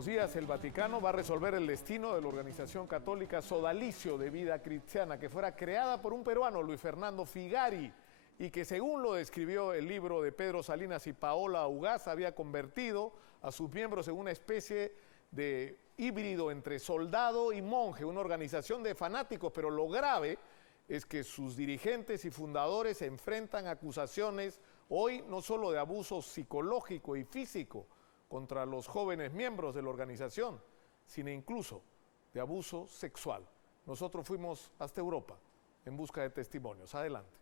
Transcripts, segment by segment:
próximos días el Vaticano va a resolver el destino de la organización católica Sodalicio de Vida Cristiana, que fuera creada por un peruano, Luis Fernando Figari, y que, según lo describió el libro de Pedro Salinas y Paola Ugaz, había convertido a sus miembros en una especie de híbrido entre soldado y monje, una organización de fanáticos, pero lo grave es que sus dirigentes y fundadores se enfrentan a acusaciones hoy no solo de abuso psicológico y físico contra los jóvenes miembros de la organización, sino incluso de abuso sexual. Nosotros fuimos hasta Europa en busca de testimonios. Adelante.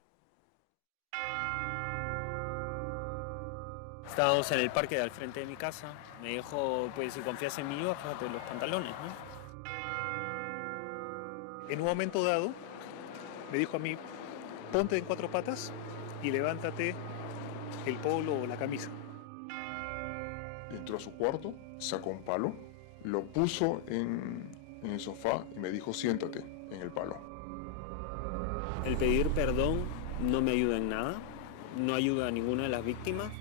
Estábamos en el parque de al frente de mi casa. Me dijo, pues si confías en mí, bájate los pantalones, ¿no? En un momento dado, me dijo a mí, ponte en cuatro patas y levántate el polo o la camisa. Entró a su cuarto, sacó un palo, lo puso en el sofá y me dijo, siéntate en el palo. El pedir perdón no me ayuda en nada, no ayuda a ninguna de las víctimas.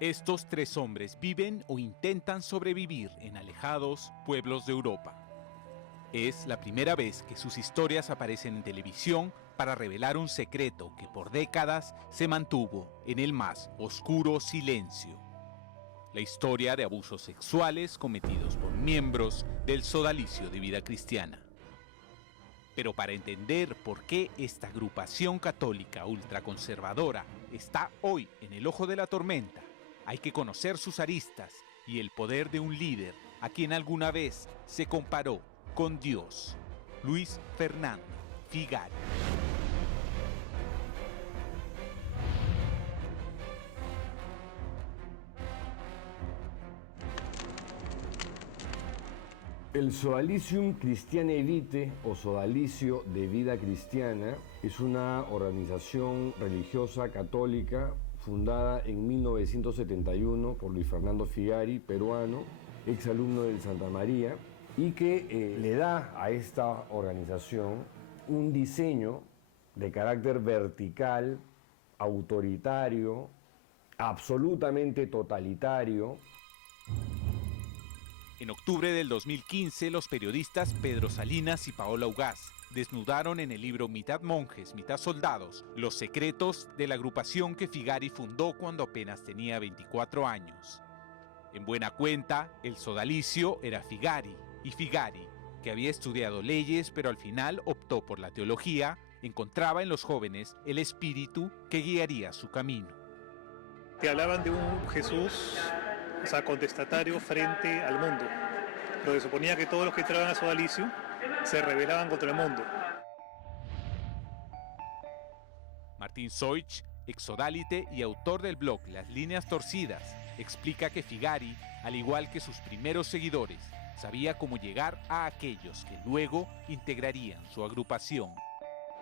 Estos tres hombres viven o intentan sobrevivir en alejados pueblos de Europa. Es la primera vez que sus historias aparecen en televisión para revelar un secreto que por décadas se mantuvo en el más oscuro silencio. La historia de abusos sexuales cometidos por miembros del Sodalicio de Vida Cristiana. Pero para entender por qué esta agrupación católica ultraconservadora está hoy en el ojo de la tormenta, hay que conocer sus aristas y el poder de un líder a quien alguna vez se comparó con Dios, Luis Fernando Figari. El Sodalicium Christianae Vitae, o Sodalicio de Vida Cristiana, es una organización religiosa católica fundada en 1971 por Luis Fernando Figari, peruano, exalumno del Santa María, y que le da a esta organización un diseño de carácter vertical, autoritario, absolutamente totalitario. En octubre del 2015, los periodistas Pedro Salinas y Paola Ugaz desnudaron en el libro Mitad monjes, mitad soldados, los secretos de la agrupación que Figari fundó cuando apenas tenía 24 años. En buena cuenta, el sodalicio era Figari, y Figari, que había estudiado leyes pero al final optó por la teología, encontraba en los jóvenes el espíritu que guiaría su camino. Te hablaban de un Jesús, contestatario frente al mundo, pero se suponía que todos los que entraban a Sodalicio se rebelaban contra el mundo. Martín Soich, exsodálite y autor del blog Las Líneas Torcidas, explica que Figari, al igual que sus primeros seguidores, sabía cómo llegar a aquellos que luego integrarían su agrupación.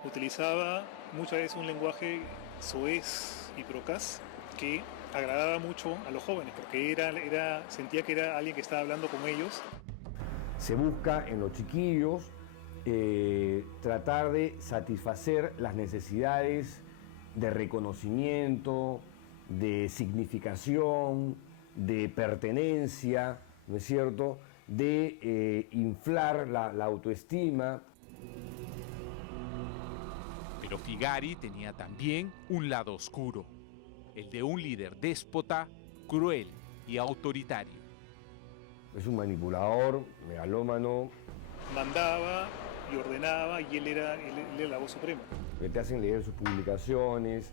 Utilizaba muchas veces un lenguaje soez y procaz que agradaba mucho a los jóvenes, porque sentía que era alguien que estaba hablando con ellos. Se busca en los chiquillos tratar de satisfacer las necesidades de reconocimiento, de significación, de pertenencia, ¿no es cierto?, de inflar la autoestima. Pero Figari tenía también un lado oscuro, el de un líder déspota, cruel y autoritario. Es un manipulador, megalómano. Mandaba y ordenaba, y él era la voz suprema. Que te hacen leer sus publicaciones,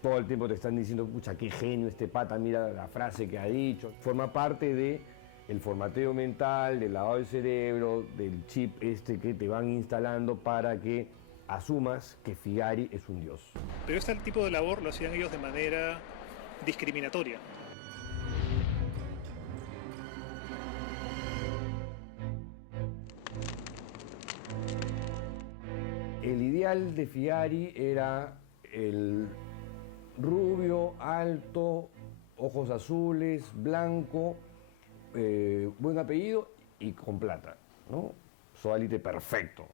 todo el tiempo te están diciendo, pucha, qué genio este pata, mira la frase que ha dicho. Forma parte del formateo mental, del lavado del cerebro, del chip que te van instalando para que asumas que Figari es un dios. Pero este tipo de labor lo hacían ellos de manera discriminatoria. El ideal de Figari era el rubio, alto, ojos azules, blanco, buen apellido y con plata, ¿no? Sodalite perfecto.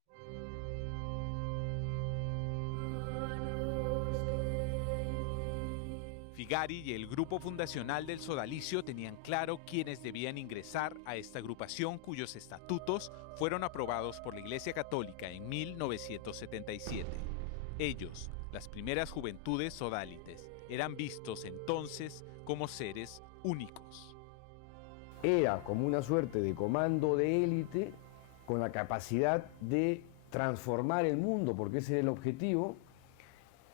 Figari y el grupo fundacional del sodalicio tenían claro quiénes debían ingresar a esta agrupación, cuyos estatutos fueron aprobados por la Iglesia Católica en 1977. Ellos, las primeras juventudes sodálites, eran vistos entonces como seres únicos. Era como una suerte de comando de élite con la capacidad de transformar el mundo, porque ese era el objetivo,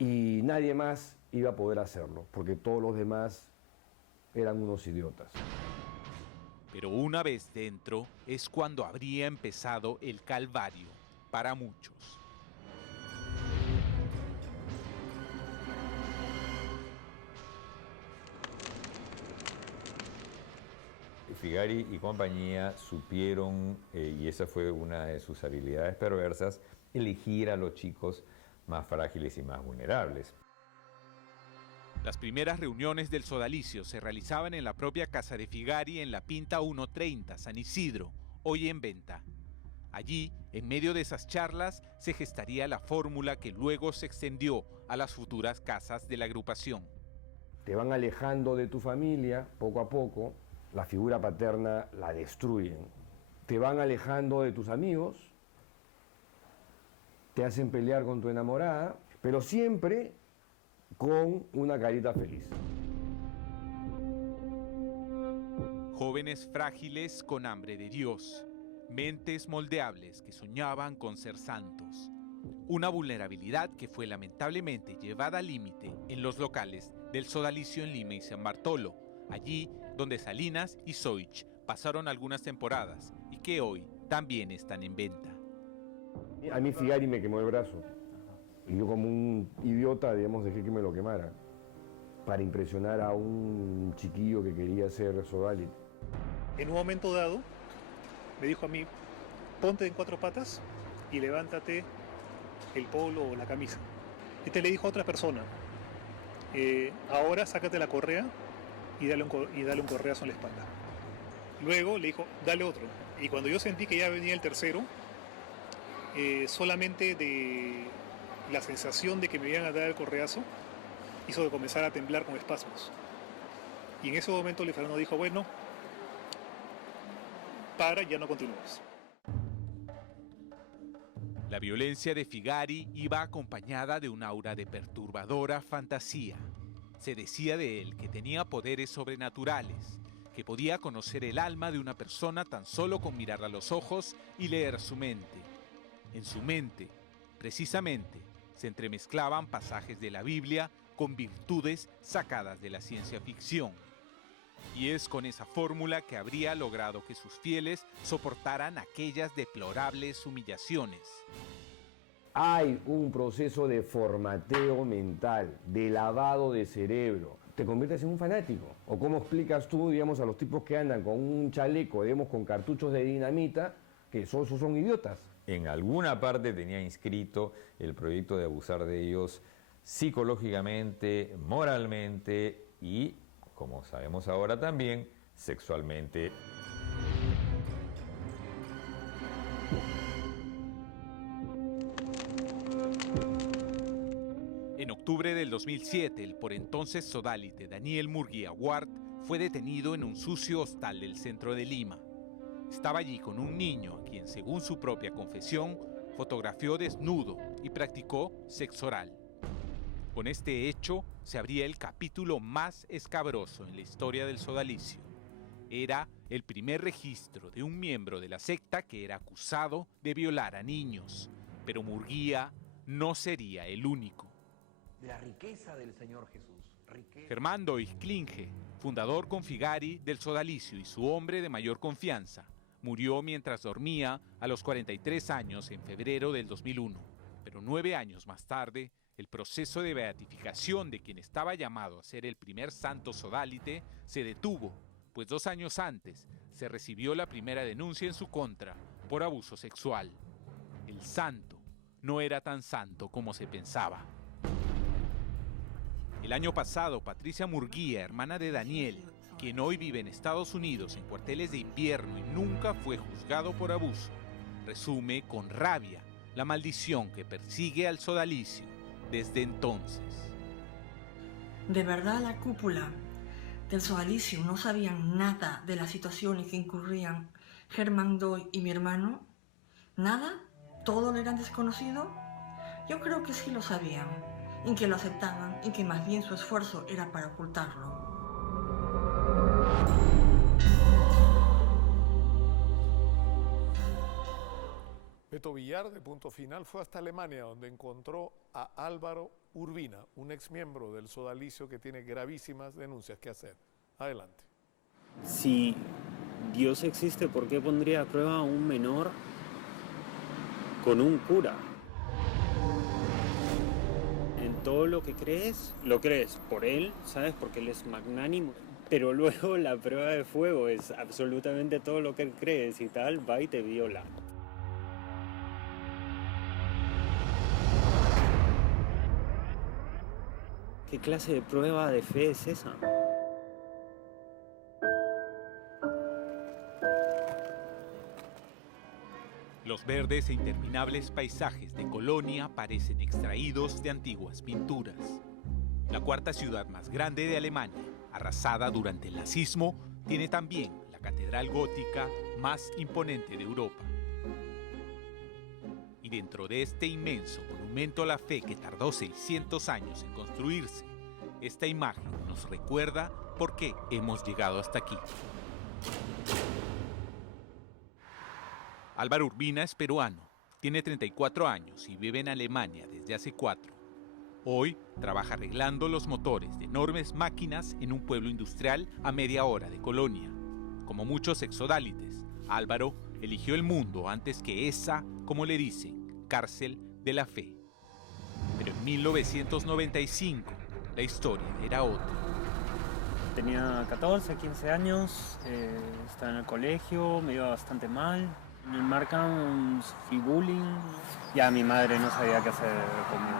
y nadie más iba a poder hacerlo, porque todos los demás eran unos idiotas. Pero una vez dentro es cuando habría empezado el calvario para muchos. Figari y compañía supieron, y esa fue una de sus habilidades perversas, elegir a los chicos más frágiles y más vulnerables. Las primeras reuniones del sodalicio se realizaban en la propia casa de Figari en la Pinta 130, San Isidro, hoy en venta. Allí, en medio de esas charlas, se gestaría la fórmula que luego se extendió a las futuras casas de la agrupación. Te van alejando de tu familia poco a poco, la figura paterna la destruyen. Te van alejando de tus amigos, te hacen pelear con tu enamorada, pero siempre con una carita feliz. Jóvenes frágiles con hambre de Dios, mentes moldeables que soñaban con ser santos. Una vulnerabilidad que fue lamentablemente llevada al límite en los locales del sodalicio en Lima y San Bartolo, allí donde Salinas y Soich pasaron algunas temporadas y que hoy también están en venta. A mí Figari me quemó el brazo y yo como un idiota, digamos, dejé que me lo quemara para impresionar a un chiquillo que quería ser sodalite. En un momento dado, me dijo a mí, ponte en 4 patas y levántate el polo o la camisa. Este le dijo a otra persona, ahora sácate la correa y dale un correazo en la espalda. Luego le dijo, dale otro. Y cuando yo sentí que ya venía el tercero, solamente de la sensación de que me iban a dar el correazo, hizo que comenzara a temblar con espasmos. Y en ese momento Luis Fernando dijo, bueno, ya no continúes. La violencia de Figari iba acompañada de un aura de perturbadora fantasía. Se decía de él que tenía poderes sobrenaturales, que podía conocer el alma de una persona tan solo con mirarla a los ojos y leer su mente. En su mente, precisamente, se entremezclaban pasajes de la Biblia con virtudes sacadas de la ciencia ficción. Y es con esa fórmula que habría logrado que sus fieles soportaran aquellas deplorables humillaciones. Hay un proceso de formateo mental, de lavado de cerebro. Te conviertes en un fanático. ¿O cómo explicas tú, digamos, a los tipos que andan con un chaleco, digamos, con cartuchos de dinamita, que esos son idiotas? En alguna parte tenía inscrito el proyecto de abusar de ellos psicológicamente, moralmente y, como sabemos ahora también, sexualmente. En octubre del 2007, el por entonces sodálite Daniel Murguía Ward fue detenido en un sucio hostal del centro de Lima. Estaba allí con un niño a quien, según su propia confesión, fotografió desnudo y practicó sexo oral. Con este hecho se abría el capítulo más escabroso en la historia del sodalicio. Era el primer registro de un miembro de la secta que era acusado de violar a niños, pero Murguía no sería el único. La riqueza del Señor Jesús. Germán Doig-Klinge, fundador con Figari del sodalicio y su hombre de mayor confianza, murió mientras dormía a los 43 años en febrero del 2001. Pero 9 años más tarde, el proceso de beatificación de quien estaba llamado a ser el primer santo sodálite se detuvo, pues 2 años antes se recibió la primera denuncia en su contra por abuso sexual. El santo no era tan santo como se pensaba. El año pasado, Patricia Murguía, hermana de Daniel, quien hoy vive en Estados Unidos en cuarteles de invierno y nunca fue juzgado por abuso, resume con rabia la maldición que persigue al sodalicio desde entonces. ¿De verdad la cúpula del sodalicio no sabían nada de las situaciones que incurrían Germán Doy y mi hermano? ¿Nada? ¿Todo le eran desconocido? Yo creo que sí lo sabían, y que lo aceptaban, y que más bien su esfuerzo era para ocultarlo. Beto Villar, de Punto Final, fue hasta Alemania, donde encontró a Álvaro Urbina, un exmiembro del sodalicio que tiene gravísimas denuncias que hacer. Adelante. Si Dios existe, ¿por qué pondría a prueba a un menor con un cura? En todo lo que crees, lo crees por él, ¿sabes? Porque él es magnánimo. Pero luego la prueba de fuego es absolutamente todo lo que él crees y tal, va y te viola. ¿Qué clase de prueba de fe es esa? Los verdes e interminables paisajes de Colonia parecen extraídos de antiguas pinturas. La cuarta ciudad más grande de Alemania, arrasada durante el nazismo, tiene también la catedral gótica más imponente de Europa. Y dentro de este inmenso monumento a la fe que tardó 600 años en construirse, esta imagen nos recuerda por qué hemos llegado hasta aquí. Álvaro Urbina es peruano, tiene 34 años y vive en Alemania desde hace 4. Hoy trabaja arreglando los motores de enormes máquinas en un pueblo industrial a media hora de Colonia. Como muchos exodálites, Álvaro eligió el mundo antes que esa, como le dicen, cárcel de la fe. Pero en 1995 la historia era otra. Tenía 14, 15 años, estaba en el colegio, me iba bastante mal. Me marcan, sufrí bullying. Ya mi madre no sabía qué hacer conmigo,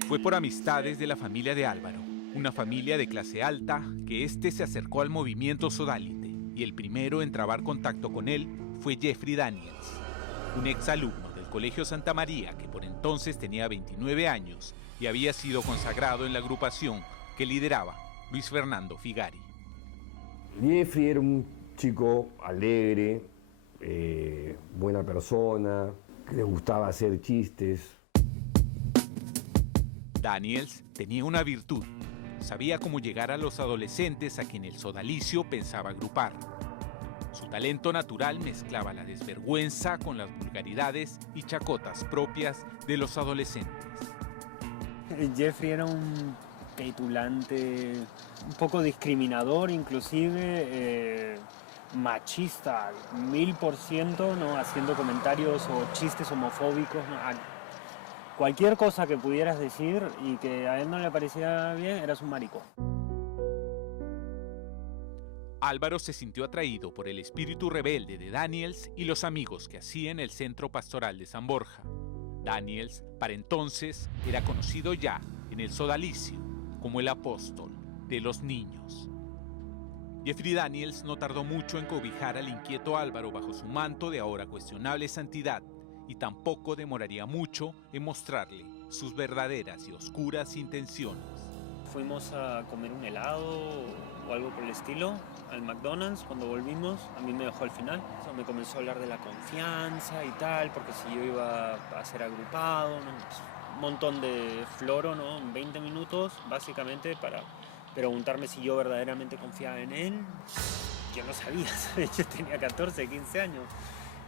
¿no? Fue por amistades de la familia de Álvaro, una familia de clase alta, que este se acercó al movimiento sodalite, y el primero en trabar contacto con él fue Jeffrey Daniels, un exalumno del Colegio Santa María que por entonces tenía 29 años y había sido consagrado en la agrupación que lideraba Luis Fernando Figari. Jeffrey era un chico alegre, buena persona, que le gustaba hacer chistes. Daniels tenía una virtud. Sabía cómo llegar a los adolescentes a quien el sodalicio pensaba agrupar. Su talento natural mezclaba la desvergüenza con las vulgaridades y chacotas propias de los adolescentes. Jeffrey era un petulante, un poco discriminador inclusive, machista, 1000%, ¿no? Haciendo comentarios o chistes homofóbicos, ¿no? Cualquier cosa que pudieras decir y que a él no le pareciera bien, eras un marico. Álvaro se sintió atraído por el espíritu rebelde de Daniels y los amigos que hacía en el centro pastoral de San Borja. Daniels, para entonces, era conocido ya en el sodalicio como el apóstol de los niños. Jeffrey Daniels no tardó mucho en cobijar al inquieto Álvaro bajo su manto de ahora cuestionable santidad, y tampoco demoraría mucho en mostrarle sus verdaderas y oscuras intenciones. Fuimos a comer un helado o algo por el estilo al McDonald's. Cuando volvimos, a mí me dejó al final. Me comenzó a hablar de la confianza y tal, porque si yo iba a ser agrupado, ¿no? Un montón de floro, ¿no? En 20 minutos, básicamente, para preguntarme si yo verdaderamente confiaba en él. Yo no sabía, ¿sabes? Yo tenía 14, 15 años.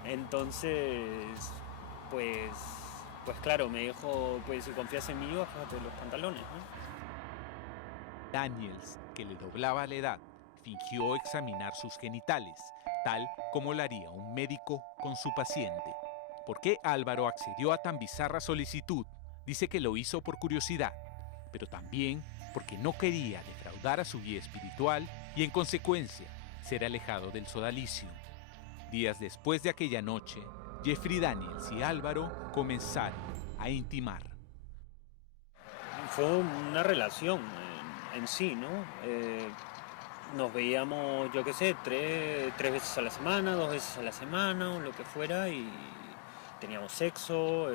Entonces, pues claro, me dijo, pues si confías en mí, bájate los pantalones, ¿no? Daniels, que le doblaba la edad, fingió examinar sus genitales, tal como lo haría un médico con su paciente. ¿Por qué Álvaro accedió a tan bizarra solicitud? Dice que lo hizo por curiosidad, pero también porque no quería defraudar a su guía espiritual y, en consecuencia, ser alejado del sodalicio. Días después de aquella noche, Jeffrey Daniels y Álvaro comenzaron a intimar. Fue una relación en sí, ¿no? Nos veíamos, yo qué sé, tres veces a la semana, 2 veces a la semana, o lo que fuera, y teníamos sexo.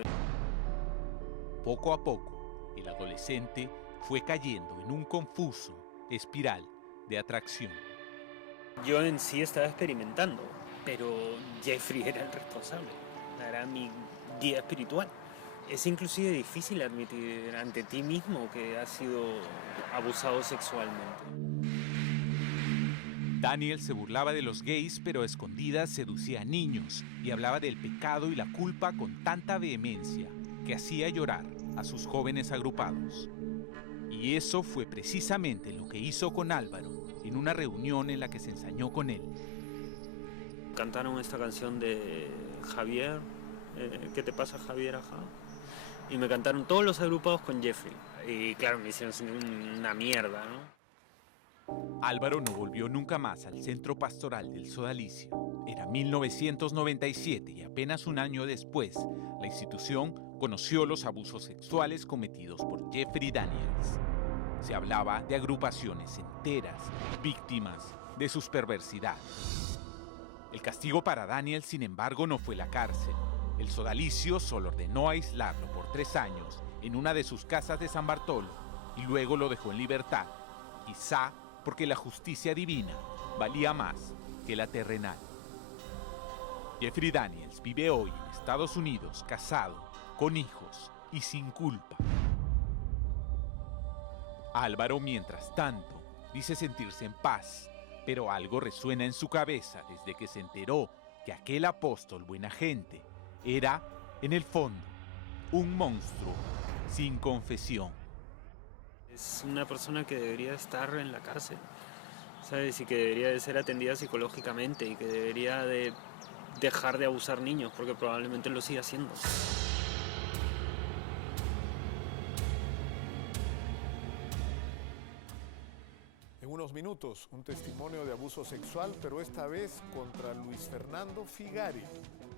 Poco a poco, el adolescente fue cayendo en un confuso espiral de atracción. Yo en sí estaba experimentando, pero Jeffrey era el responsable, era mi guía espiritual. Es inclusive difícil admitir ante ti mismo que has sido abusado sexualmente. Daniel se burlaba de los gays, pero a escondidas seducía a niños y hablaba del pecado y la culpa con tanta vehemencia que hacía llorar a sus jóvenes agrupados. Y eso fue precisamente lo que hizo con Álvaro en una reunión en la que se ensañó con él. Cantaron esta canción de Javier, ¿qué te pasa, Javier? Ajá. Y me cantaron todos los agrupados con Jeffrey. Y claro, me hicieron una mierda, ¿no? Álvaro no volvió nunca más al centro pastoral del Sodalicio. Era 1997 y apenas un año después, la institución conoció los abusos sexuales cometidos por Jeffrey Daniels. Se hablaba de agrupaciones enteras, víctimas de sus perversidades. El castigo para Daniel, sin embargo, no fue la cárcel. El Sodalicio solo ordenó aislarlo por 3 años en una de sus casas de San Bartolo y luego lo dejó en libertad, quizá porque la justicia divina valía más que la terrenal. Jeffrey Daniels vive hoy en Estados Unidos, casado, con hijos y sin culpa. Álvaro, mientras tanto, dice sentirse en paz, pero algo resuena en su cabeza desde que se enteró que aquel apóstol buena gente era, en el fondo, un monstruo sin confesión. Es una persona que debería estar en la cárcel, ¿sabes? Y que debería de ser atendida psicológicamente y que debería de dejar de abusar niños, porque probablemente lo siga haciendo. En unos minutos, un testimonio de abuso sexual, pero esta vez contra Luis Fernando Figari,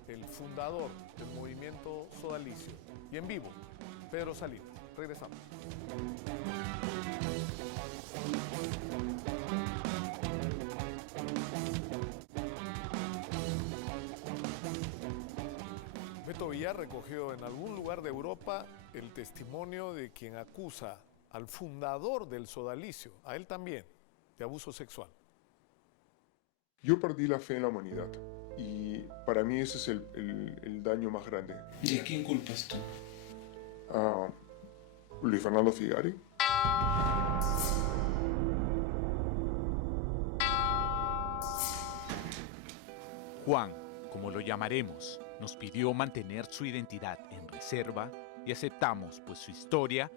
el fundador del movimiento Sodalicio. Y en vivo, Pedro Salinas. Regresamos. Beto Villar recogió en algún lugar de Europa el testimonio de quien acusa al fundador del Sodalicio, a él también, de abuso sexual. Yo perdí la fe en la humanidad y para mí ese es el daño más grande. ¿Y a quién culpas tú? A Luis Fernando Figari. Juan, como lo llamaremos, nos pidió mantener su identidad en reserva y aceptamos, pues su historia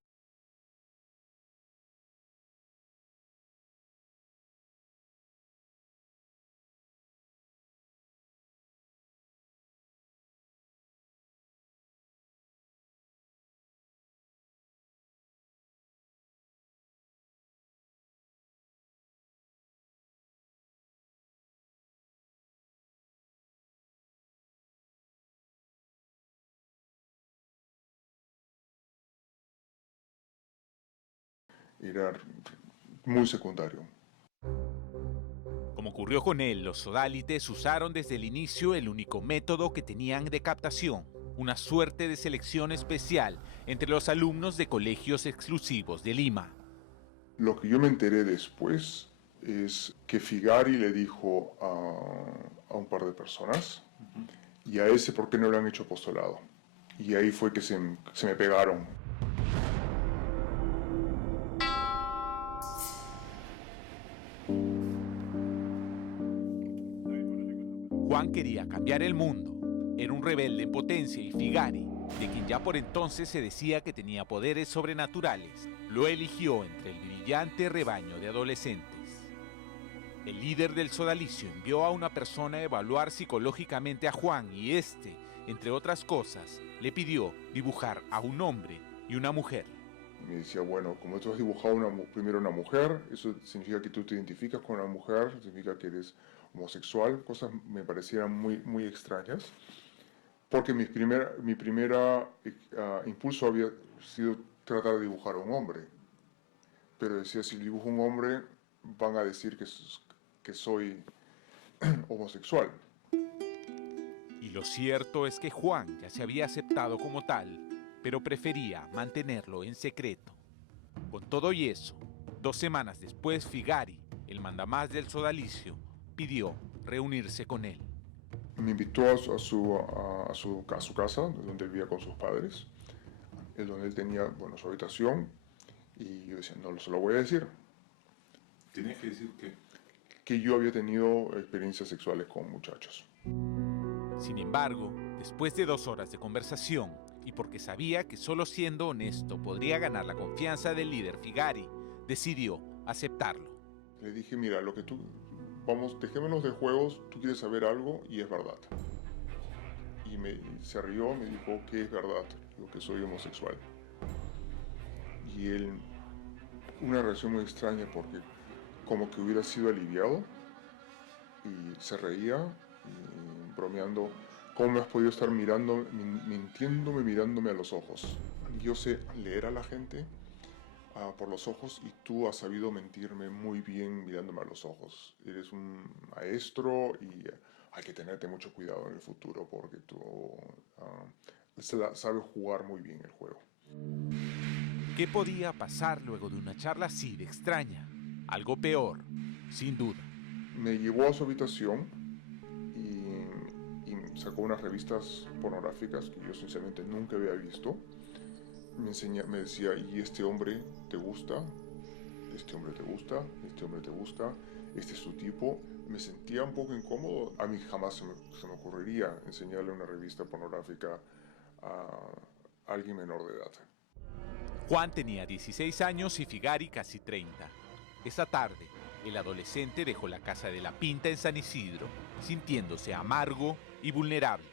era muy secundario. Como ocurrió con él, los sodálites usaron desde el inicio el único método que tenían de captación, una suerte de selección especial entre los alumnos de colegios exclusivos de Lima. Lo que yo me enteré después es que Figari le dijo a un par de personas, y a ese por qué no le han hecho apostolado. Y ahí fue que se me pegaron. Juan quería cambiar el mundo. Era un rebelde en potencia y Figari, de quien ya por entonces se decía que tenía poderes sobrenaturales, lo eligió entre el brillante rebaño de adolescentes. El líder del Sodalicio envió a una persona a evaluar psicológicamente a Juan y este, entre otras cosas, le pidió dibujar a un hombre y una mujer. Me decía, bueno, como tú has dibujado primero una mujer, eso significa que tú te identificas con una mujer, significa que eres homosexual, cosas me parecieran muy extrañas, porque mi primera impulso había sido tratar de dibujar a un hombre, pero decía, si dibujo un hombre, van a decir que soy homosexual. Y lo cierto es que Juan ya se había aceptado como tal, pero prefería mantenerlo en secreto. Con todo y eso, 2 semanas después, Figari, el mandamás del sodalicio, pidió reunirse con él. Me invitó a su casa, donde él vivía con sus padres, donde él tenía su habitación, y yo decía, no se lo voy a decir. ¿Tienes que decir qué? Que yo había tenido experiencias sexuales con muchachos. Sin embargo, después de 2 horas de conversación, y porque sabía que solo siendo honesto podría ganar la confianza del líder Figari, decidió aceptarlo. Le dije, mira, dejémonos de juegos, tú quieres saber algo y es verdad. Y se rió, me dijo que es verdad, digo que soy homosexual. Y él, una reacción muy extraña porque como que hubiera sido aliviado y se reía y bromeando. ¿Cómo me has podido estar mirándome a los ojos? Yo sé leer a la gente por los ojos y tú has sabido mentirme muy bien mirándome a los ojos. Eres un maestro y hay que tenerte mucho cuidado en el futuro porque tú sabes jugar muy bien el juego. ¿Qué podía pasar luego de una charla así de extraña? Algo peor, sin duda. Me llevó a su habitación y sacó unas revistas pornográficas que yo sinceramente nunca había visto. Me decía, ¿y este hombre te gusta? ¿Este hombre te gusta? ¿Este hombre te gusta? ¿Este es su tipo? Me sentía un poco incómodo. A mí jamás se me ocurriría enseñarle una revista pornográfica a alguien menor de edad. Juan tenía 16 años y Figari casi 30. Esa tarde, el adolescente dejó la casa de la Pinta en San Isidro, sintiéndose amargo y vulnerable.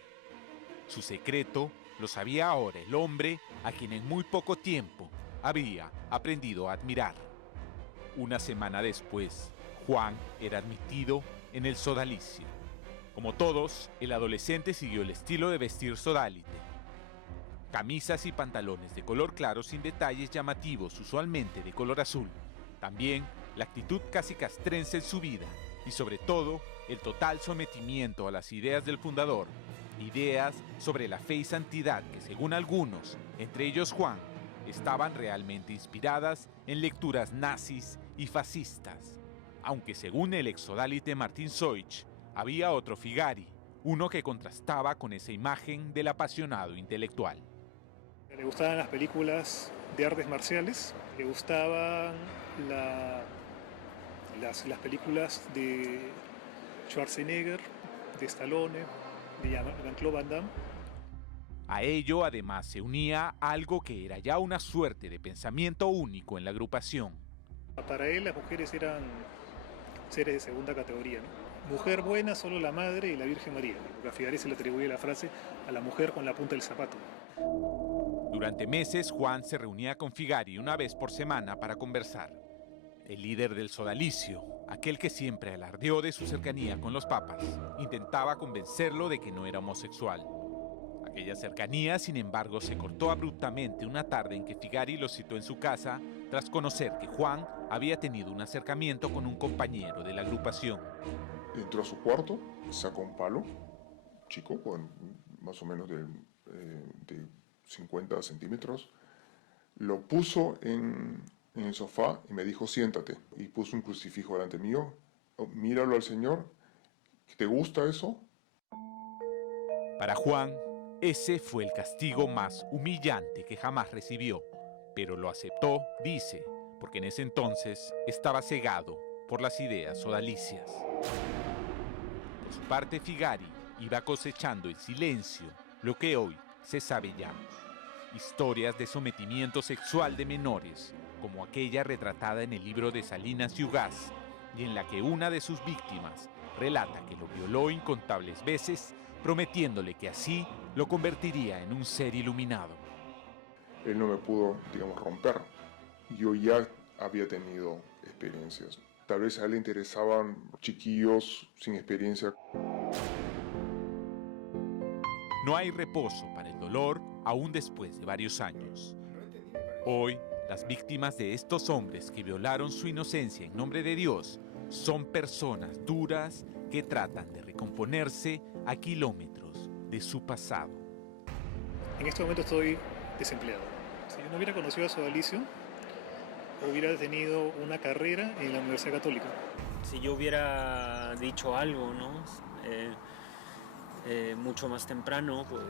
Su secreto lo sabía ahora el hombre a quien en muy poco tiempo había aprendido a admirar. Una semana después, Juan era admitido en el sodalicio. Como todos, el adolescente siguió el estilo de vestir sodalite. Camisas y pantalones de color claro sin detalles llamativos, usualmente de color azul. También la actitud casi castrense en su vida y sobre todo el total sometimiento a las ideas del fundador, ideas sobre la fe y santidad que según algunos, entre ellos Juan, estaban realmente inspiradas en lecturas nazis y fascistas. Aunque según el exsodalite Martin Soich, había otro Figari, uno que contrastaba con esa imagen del apasionado intelectual. Le gustaban las películas de artes marciales, le gustaban las películas de Schwarzenegger, de Stallone, de Jean-Claude Van Damme. A ello además se unía algo que era ya una suerte de pensamiento único en la agrupación. Para él las mujeres eran seres de segunda categoría, ¿no? Mujer buena solo la madre y la Virgen María, porque a Figari se le atribuye la frase a la mujer con la punta del zapato. Durante meses Juan se reunía con Figari una vez por semana para conversar. El líder del sodalicio, aquel que siempre alardeó de su cercanía con los papas, intentaba convencerlo de que no era homosexual. Aquella cercanía, sin embargo, se cortó abruptamente una tarde en que Figari lo citó en su casa tras conocer que Juan había tenido un acercamiento con un compañero de la agrupación. Entró a su cuarto, sacó un palo chico, más o menos de 50 centímetros, lo puso en el sofá y me dijo, siéntate. Y puso un crucifijo delante mío. Míralo al Señor. ¿Te gusta eso? Para Juan, ese fue el castigo más humillante que jamás recibió. Pero lo aceptó, dice, porque en ese entonces estaba cegado por las ideas sodalicias. Por su parte, Figari iba cosechando en silencio lo que hoy se sabe ya. Historias de sometimiento sexual de menores, como aquella retratada en el libro de Salinas y Ugaz, y en la que una de sus víctimas relata que lo violó incontables veces, prometiéndole que así lo convertiría en un ser iluminado. Él no me pudo, romper. Yo ya había tenido experiencias. Tal vez a él le interesaban chiquillos sin experiencia. No hay reposo para el dolor aún después de varios años. Hoy, las víctimas de estos hombres que violaron su inocencia en nombre de Dios son personas duras que tratan de recomponerse a kilómetros de su pasado. En este momento estoy desempleado. Si yo no hubiera conocido a Sodalicio, hubiera tenido una carrera en la Universidad Católica. Si yo hubiera dicho algo, ¿no? Mucho más temprano, pues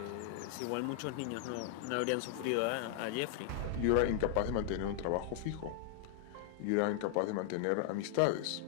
igual muchos niños no habrían sufrido a Jeffrey. Yo era incapaz de mantener un trabajo fijo. Yo era incapaz de mantener amistades.